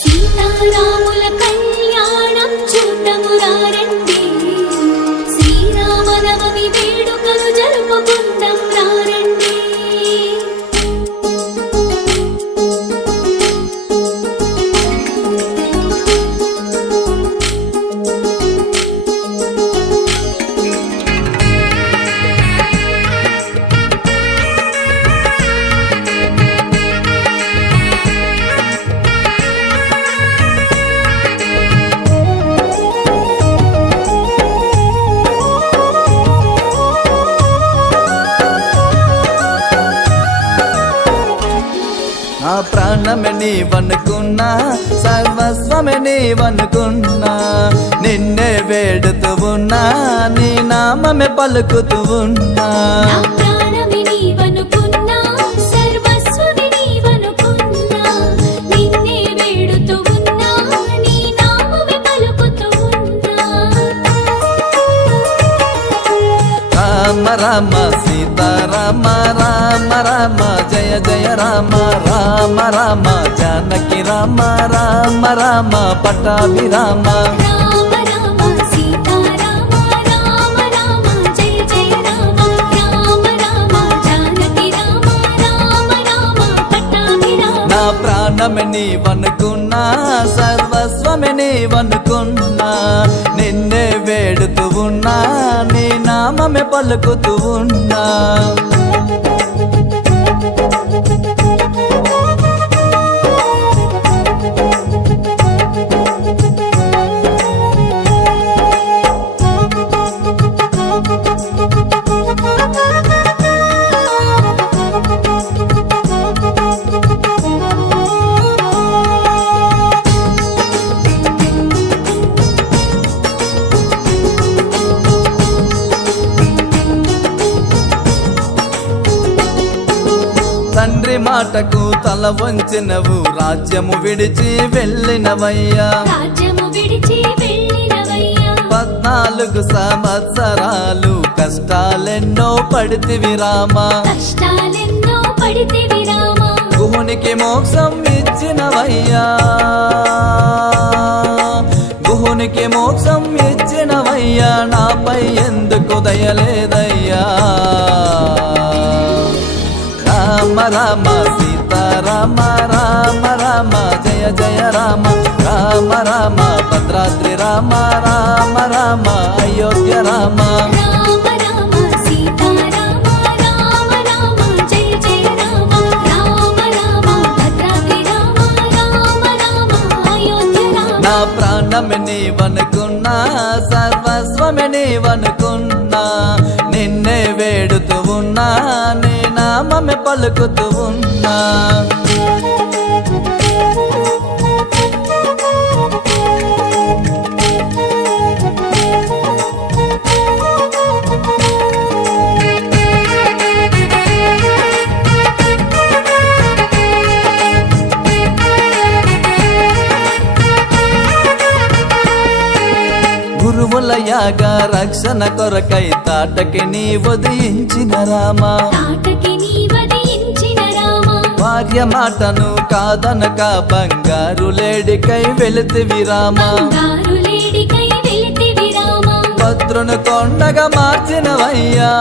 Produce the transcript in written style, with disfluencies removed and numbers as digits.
సీతారాముల కళ్యాణం చూద్దామురారండి, శ్రీరామనవమి వేడుకలు జరుపుకుందాం రారండి. నా ప్రాణమే నీవనుకున్నా, సర్వస్వమే నీవనుకున్నా, నిన్నే వేడుతూ ఉన్నా, నీ నామమే పలుకుతూ ఉన్నా. నా ప్రాణమే నీవనుకున్నా, సర్వస్వమే నీవనుకున్నా, నిన్నే వేడుతూ ఉన్నా, నీ నామమే పలుకుతూ ఉన్నా. రామ రామ సీతారామ రామ రామ జయ జయ రామ రామ రామ జానకి రామ రామ రామ పట్టాభిరామ. రామ రామ సీతారామ రామ రామ జయ జయ రామ రామ రామ జానకి రామ రామ రామ పట్టాభిరామ. నా ప్రాణమే నీవనుకున్నా, సర్వస్వమే నీవనుకున్నా, నిన్నే వేడుతూ ఉన్నా, నీ నామమే పలుకుతూ ఉన్నా. తండ్రి మాటకు తల వంచినవు, రాజ్యము విడిచి వెళ్ళినవయ్యా, రాజ్యము విడిచి వెళ్ళినవయ్యా. 14 సంవత్సరాలు కష్టాలెన్నో పడితివి రామా, కష్టాలెన్నో పడితివి రామా. గుహునికి మోక్షం ఇచ్చినవయ్యా, గుహునికి మోక్షం ఇచ్చినవయ్యా, నాపై ఎందుకు దయలేదయ్యా. రామ రామ సీతారామ రామ రామ జయ జయ రామ రామ రామ భద్రాద్రి రామ రామ రామ అయోధ్య రామ. రామ రామ సీతారామ రామ రామ జయ జయ రామ రామ రామ భద్రాద్రి రామ రామ రామ అయోధ్య రామ. నా ప్రాణమే నీవనుకున్నా, సర్వస్వమే నీవనుకున్నా, నిన్నే వేడుతూ ఉన్నా, నీ నామమే పలుకుతూ ఉన్నా. గురువుల యాగ రక్షణ కొరకై తాటకి నీ ఉదయించిన రామా, తాటకి నీ వదించిన రామా. భార్య మాటను కాదనక బంగారు లేడికై వెళుతివి రామా, బంగారు లేడికై వెళితివి రామా. భద్రును కొండగా మార్చినవయ్యా,